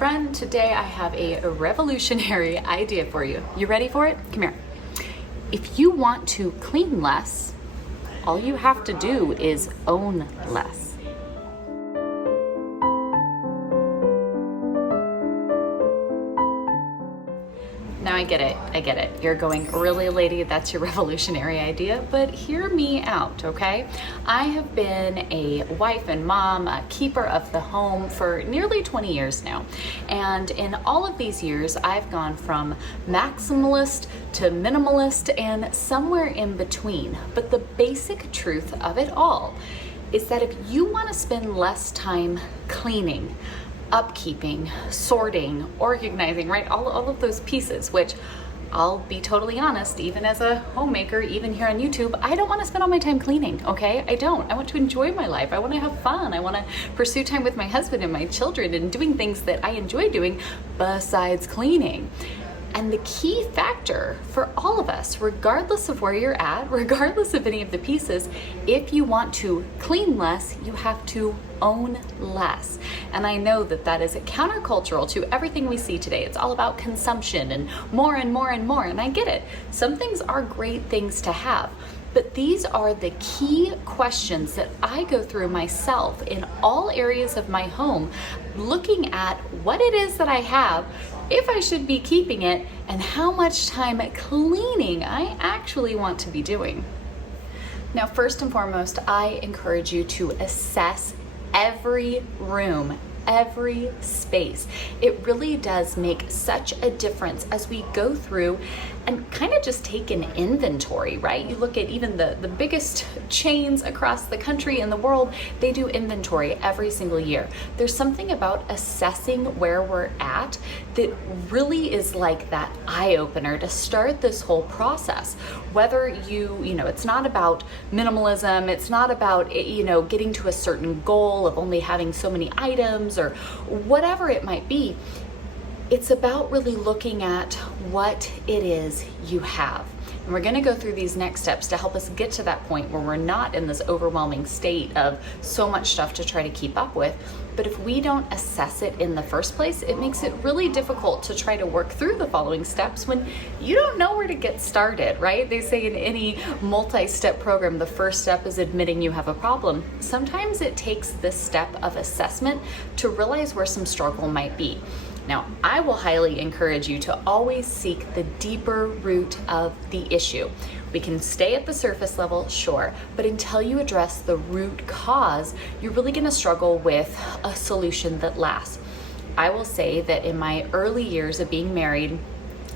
Friend, today I have a revolutionary idea for you. You ready for it? Come here. If you want to clean less, all you have to do is own less. Now I get it. You're going, really, lady, that's your revolutionary idea, but hear me out, okay? I have been a wife and mom, a keeper of the home for nearly 20 years now. And in all of these years, I've gone from maximalist to minimalist and somewhere in between. But the basic truth of it all is that if you want to spend less time cleaning, upkeeping, sorting, organizing, right? All of those pieces, which I'll be totally honest, even as a homemaker, even here on YouTube, I don't want to spend all my time cleaning, okay? I don't. I want to enjoy my life. I want to have fun. I want to pursue time with my husband and my children and doing things that I enjoy doing besides cleaning. And the key factor for all of us, regardless of where you're at, regardless of any of the pieces, if you want to clean less, you have to own less. And I know that that is countercultural to everything we see today. It's all about consumption and more and more and more. And I get it. Some things are great things to have. But these are the key questions that I go through myself in all areas of my home, looking at what it is that I have, if I should be keeping it, and how much time cleaning I actually want to be doing. Now, first and foremost, I encourage you to assess every room, every space. It really does make such a difference as we go through and kind of just take an inventory, right? You look at even the biggest chains across the country and the world, they do inventory every single year. There's something about assessing where we're at that really is like that eye opener to start this whole process. Whether it's not about minimalism, it's not about, getting to a certain goal of only having so many items or whatever it might be. It's about really looking at what it is you have. And we're going to go through these next steps to help us get to that point where we're not in this overwhelming state of so much stuff to try to keep up with. But if we don't assess it in the first place, it makes it really difficult to try to work through the following steps when you don't know where to get started, right? They say in any multi-step program, the first step is admitting you have a problem. Sometimes it takes this step of assessment to realize where some struggle might be. Now, I will highly encourage you to always seek the deeper root of the issue. We can stay at the surface level, sure, but until you address the root cause, you're really going to struggle with a solution that lasts. I will say that in my early years of being married,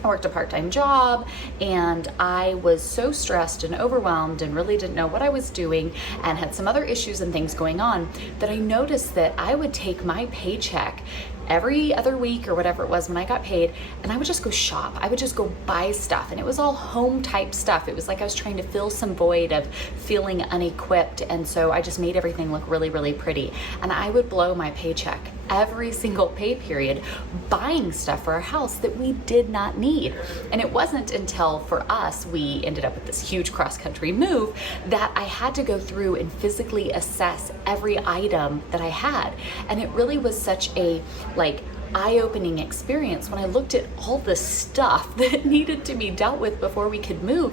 I worked a part-time job and I was so stressed and overwhelmed and really didn't know what I was doing and had some other issues and things going on that I noticed that I would take my paycheck every other week or whatever it was when I got paid, and I would just go shop. I would just go buy stuff, and it was all home type stuff. It was like I was trying to fill some void of feeling unequipped, and so I just made everything look really, really pretty. And I would blow my paycheck every single pay period buying stuff for our house that we did not need. And it wasn't until for us, we ended up with this huge cross-country move, that I had to go through and physically assess every item that I had. And it really was such a eye-opening experience when I looked at all the stuff that needed to be dealt with before we could move.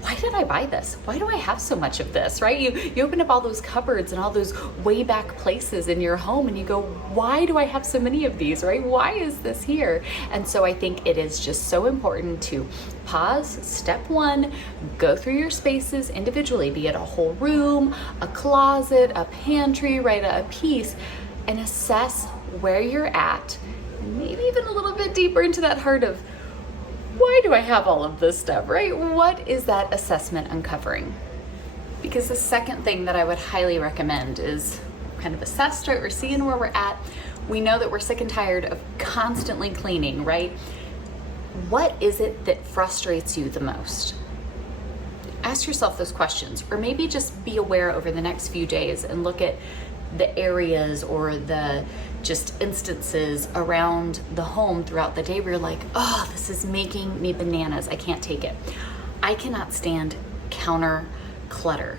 Why did I buy this? Why do I have so much of this, right? You open up all those cupboards and all those way back places in your home and you go, why do I have so many of these, right? Why is this here? And so I think it is just so important to pause. Step one, go through your spaces individually, be it a whole room, a closet, a pantry, right? A piece, and assess where you're at, maybe even a little bit deeper into that heart of, why do I have all of this stuff, right? What is that assessment uncovering? Because the second thing that I would highly recommend is kind of assessed or seeing where we're at. We know that we're sick and tired of constantly cleaning, right? What is it that frustrates you the most? Ask yourself those questions, or maybe just be aware over the next few days and look at the areas or the just instances around the home throughout the day where you're like, oh, this is making me bananas. I can't take it. I cannot stand counter clutter.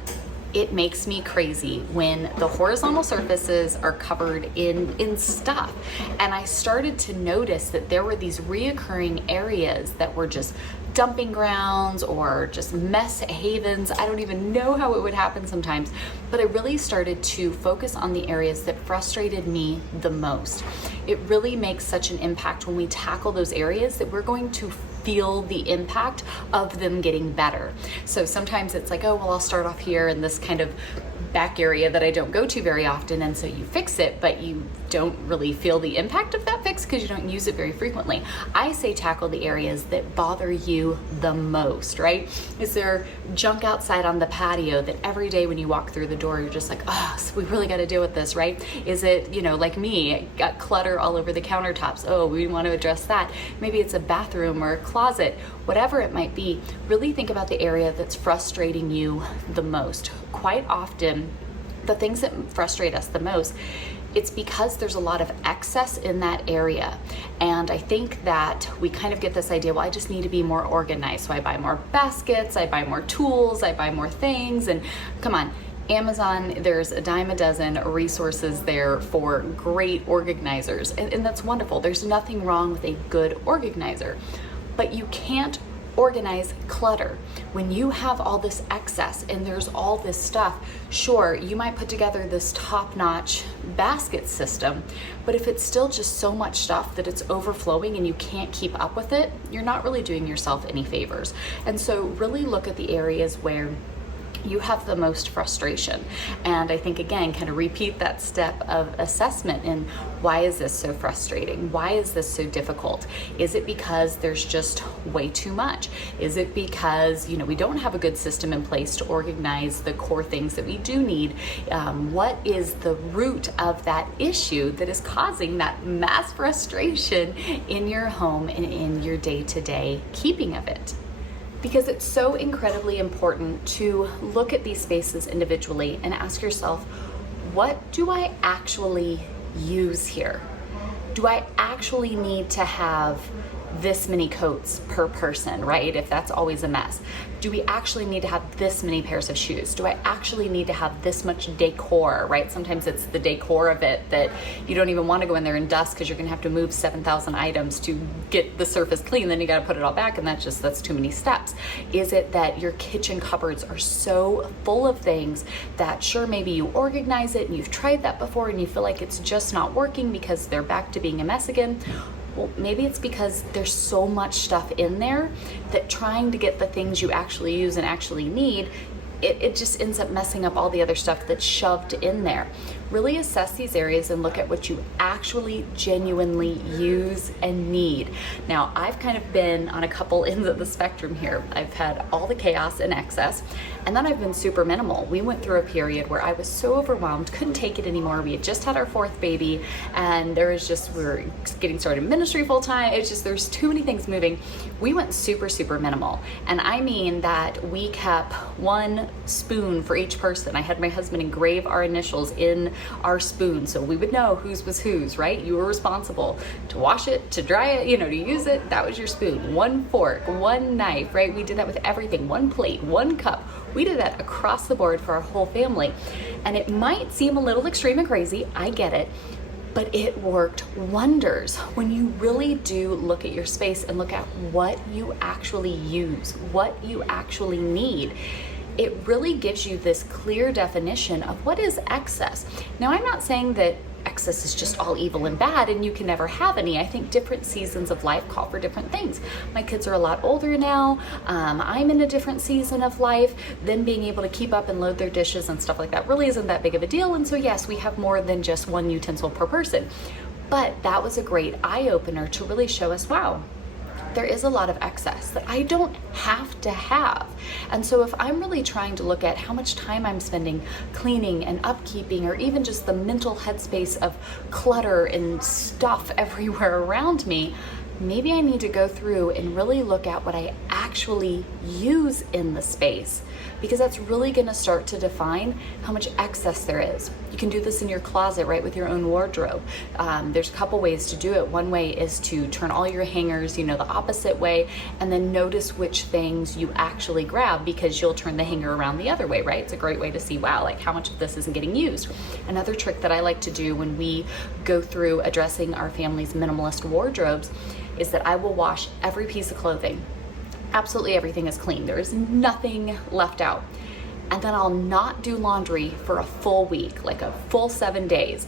it makes me crazy when the horizontal surfaces are covered in stuff. And I started to notice that there were these reoccurring areas that were just dumping grounds or just mess havens. I don't even know how it would happen sometimes, but I really started to focus on the areas that frustrated me the most. It really makes such an impact when we tackle those areas that we're going to feel the impact of them getting better. So sometimes it's like, oh, well, I'll start off here in this kind of back area that I don't go to very often, and so you fix it, but you don't really feel the impact of that fix because you don't use it very frequently. I say tackle the areas that bother you the most, right? Is there junk outside on the patio that every day when you walk through the door, you're just like, oh, so we really got to deal with this, right? Is it, like me, got clutter all over the countertops? Oh, we want to address that. Maybe it's a bathroom or a closet, whatever it might be. Really think about the area that's frustrating you the most. Quite often, the things that frustrate us the most, it's because there's a lot of excess in that area. And I think that we kind of get this idea, well, I just need to be more organized. So I buy more baskets, I buy more tools, I buy more things. And come on, Amazon, there's a dime a dozen resources there for great organizers. And that's wonderful. There's nothing wrong with a good organizer. But you can't organize clutter. When you have all this excess and there's all this stuff, sure, you might put together this top-notch basket system, but if it's still just so much stuff that it's overflowing and you can't keep up with it, you're not really doing yourself any favors. And so really look at the areas where you have the most frustration. And I think, again, kind of repeat that step of assessment in why is this so frustrating? Why is this so difficult? Is it because there's just way too much? Is it because, we don't have a good system in place to organize the core things that we do need? What is the root of that issue that is causing that mass frustration in your home and in your day-to-day keeping of it? Because it's so incredibly important to look at these spaces individually and ask yourself, what do I actually use here? Do I actually need to have this many coats per person, right? If that's always a mess. Do we actually need to have this many pairs of shoes? Do I actually need to have this much decor, right? Sometimes it's the decor of it that you don't even want to go in there and dust because you're going to have to move 7,000 items to get the surface clean. Then you got to put it all back, and that's too many steps. Is it that your kitchen cupboards are so full of things that sure, maybe you organize it and you've tried that before and you feel like it's just not working because they're back to being a mess again? Well, maybe it's because there's so much stuff in there that trying to get the things you actually use and actually need, it just ends up messing up all the other stuff that's shoved in there. Really assess these areas and look at what you actually genuinely use and need. Now, I've kind of been on a couple ends of the spectrum here. I've had all the chaos and excess, and then I've been super minimal. We went through a period where I was so overwhelmed, couldn't take it anymore. We had just had our fourth baby, and we were getting started in ministry full time. It's just, there's too many things moving. We went super, super minimal. And I mean that we kept one spoon for each person. I had my husband engrave our initials in our spoon so we would know whose was whose, right? You were responsible to wash it, to dry it, to use it. That was your spoon. One fork, one knife, right? We did that with everything. One plate, one cup. We did that across the board for our whole family. And it might seem a little extreme and crazy, I get it, but it worked wonders when you really do look at your space and look at what you actually use, what you actually need. It really gives you this clear definition of what is excess. Now, I'm not saying that excess is just all evil and bad and you can never have any. I think different seasons of life call for different things. My kids are a lot older now. I'm in a different season of life. Them being able to keep up and load their dishes and stuff like that really isn't that big of a deal. And so yes, we have more than just one utensil per person. But that was a great eye-opener to really show us, wow, there is a lot of excess that I don't have to have. And so if I'm really trying to look at how much time I'm spending cleaning and upkeeping, or even just the mental headspace of clutter and stuff everywhere around me, maybe I need to go through and really look at what I actually actually use in the space, because that's really going to start to define how much excess there is. You can do this in your closet, right, with your own wardrobe. There's a couple ways to do it. One way is to turn all your hangers, the opposite way, and then notice which things you actually grab, because you'll turn the hanger around the other way, right? It's a great way to see, wow, like how much of this isn't getting used. Another trick that I like to do when we go through addressing our family's minimalist wardrobes is that I will wash every piece of clothing. Absolutely everything is clean. There is nothing left out. And then I'll not do laundry for a full week, like a full 7 days.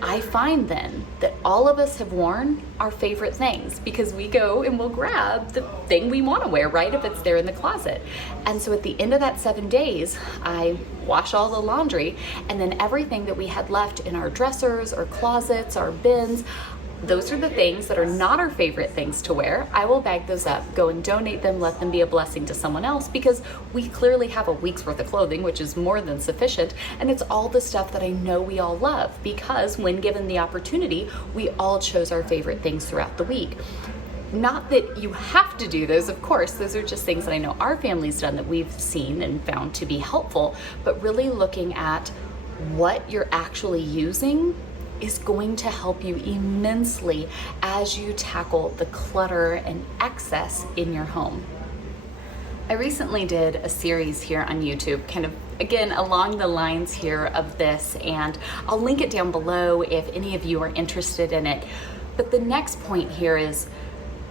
I find then that all of us have worn our favorite things, because we go and we'll grab the thing we want to wear, right, if it's there in the closet. And so at the end of that 7 days, I wash all the laundry, and then everything that we had left in our dressers, our closets, our bins, those are the things that are not our favorite things to wear. I will bag those up, go and donate them, let them be a blessing to someone else, because we clearly have a week's worth of clothing, which is more than sufficient. And it's all the stuff that I know we all love, because when given the opportunity, we all chose our favorite things throughout the week. Not that you have to do those, of course, those are just things that I know our family's done that we've seen and found to be helpful, but really looking at what you're actually using is going to help you immensely as you tackle the clutter and excess in your home. I recently did a series here on YouTube, kind of again along the lines here of this, and I'll link it down below if any of you are interested in it. But the next point here is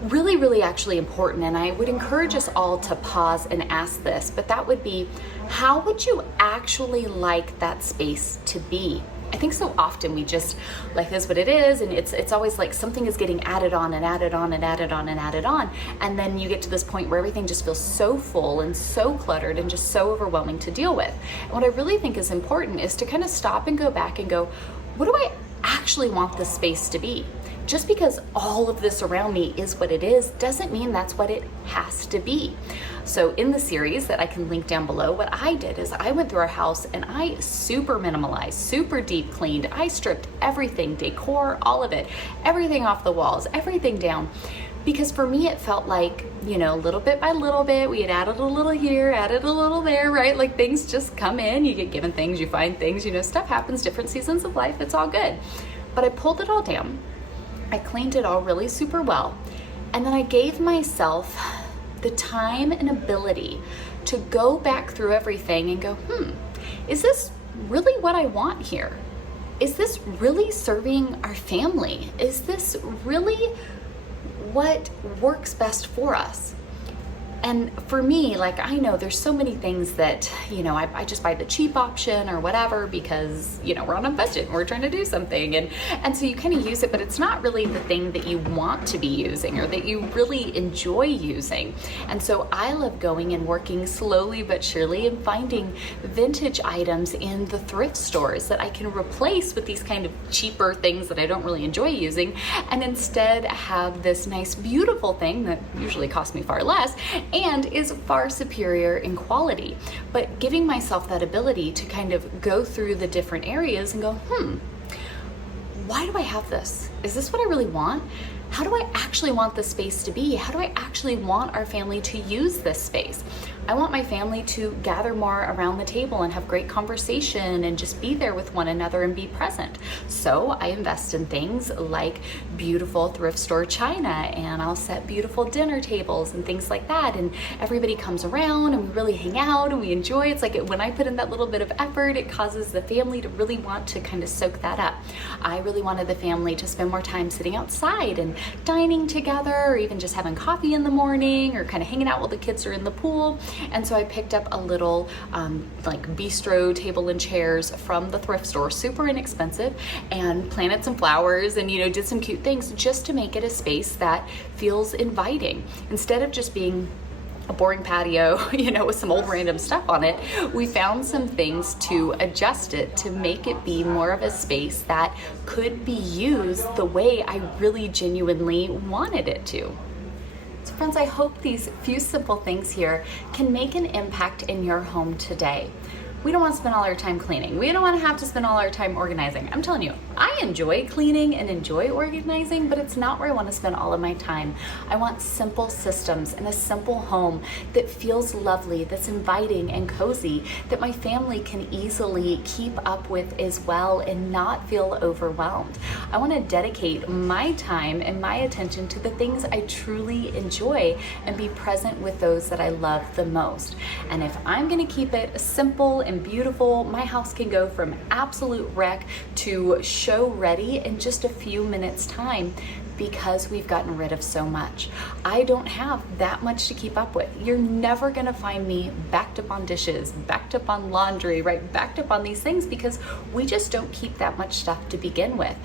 really actually important, and I would encourage us all to pause and ask this, but that would be, how would you actually like that space to be? I think so often we just, life is what it is, and it's always like something is getting added on and added on and added on and added on, and then you get to this point where everything just feels so full and so cluttered and just so overwhelming to deal with. And what I really think is important is to kind of stop and go back and go, what do I actually want this space to be? Just because all of this around me is what it is doesn't mean that's what it has to be. So in the series that I can link down below, what I did is I went through our house and I super minimalized, super deep cleaned. I stripped everything, decor, all of it, everything off the walls, everything down. Because for me, it felt like, little bit by little bit, we had added a little here, added a little there, right? Like things just come in, you get given things, you find things, stuff happens, different seasons of life, it's all good. But I pulled it all down. I cleaned it all really super well. And then I gave myself the time and ability to go back through everything and go, is this really what I want here? Is this really serving our family? Is this really what works best for us? And for me, like, I know there's so many things that, I just buy the cheap option or whatever because, we're on a budget and we're trying to do something. And so you kind of use it, but it's not really the thing that you want to be using or that you really enjoy using. And so I love going and working slowly but surely and finding vintage items in the thrift stores that I can replace with these kind of cheaper things that I don't really enjoy using, and instead have this nice, beautiful thing that usually costs me far less and is far superior in quality. But giving myself that ability to kind of go through the different areas and go, why do I have this? Is this what I really want? How do I actually want this space to be? How do I actually want our family to use this space? I want my family to gather more around the table and have great conversation and just be there with one another and be present. So I invest in things like beautiful thrift store china, and I'll set beautiful dinner tables and things like that. And everybody comes around and we really hang out and we enjoy. It's like when I put in that little bit of effort, it causes the family to really want to kind of soak that up. I really wanted the family to spend more time sitting outside and dining together, or even just having coffee in the morning, or kind of hanging out while the kids are in the pool. And so I picked up a little like bistro table and chairs from the thrift store, super inexpensive, and planted some flowers and did some cute things just to make it a space that feels inviting instead of just being a boring patio, with some old random stuff on it. We found some things to adjust it to make it be more of a space that could be used the way I really genuinely wanted it to. So friends, I hope these few simple things here can make an impact in your home today. we don't want to spend all our time cleaning. We don't want to have to spend all our time organizing. I'm telling you, I enjoy cleaning and enjoy organizing, but it's not where I want to spend all of my time. I want simple systems and a simple home that feels lovely, that's inviting and cozy, that my family can easily keep up with as well and not feel overwhelmed. I want to dedicate my time and my attention to the things I truly enjoy and be present with those that I love the most. And if I'm going to keep it simple and beautiful, my house can go from absolute wreck to show ready in just a few minutes time, because we've gotten rid of so much. I don't have that much to keep up with. You're never gonna find me backed up on dishes, backed up on laundry, right? Backed up on these things, because we just don't keep that much stuff to begin with.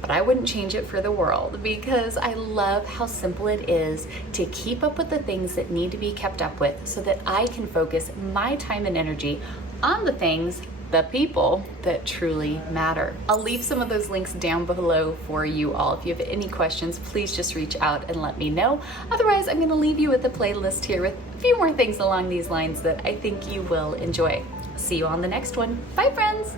But I wouldn't change it for the world, because I love how simple it is to keep up with the things that need to be kept up with, so that I can focus my time and energy on the things, the people that truly matter. I'll leave some of those links down below for you all. If you have any questions, please just reach out and let me know. Otherwise, I'm gonna leave you with a playlist here with a few more things along these lines that I think you will enjoy. See you on the next one. Bye, friends.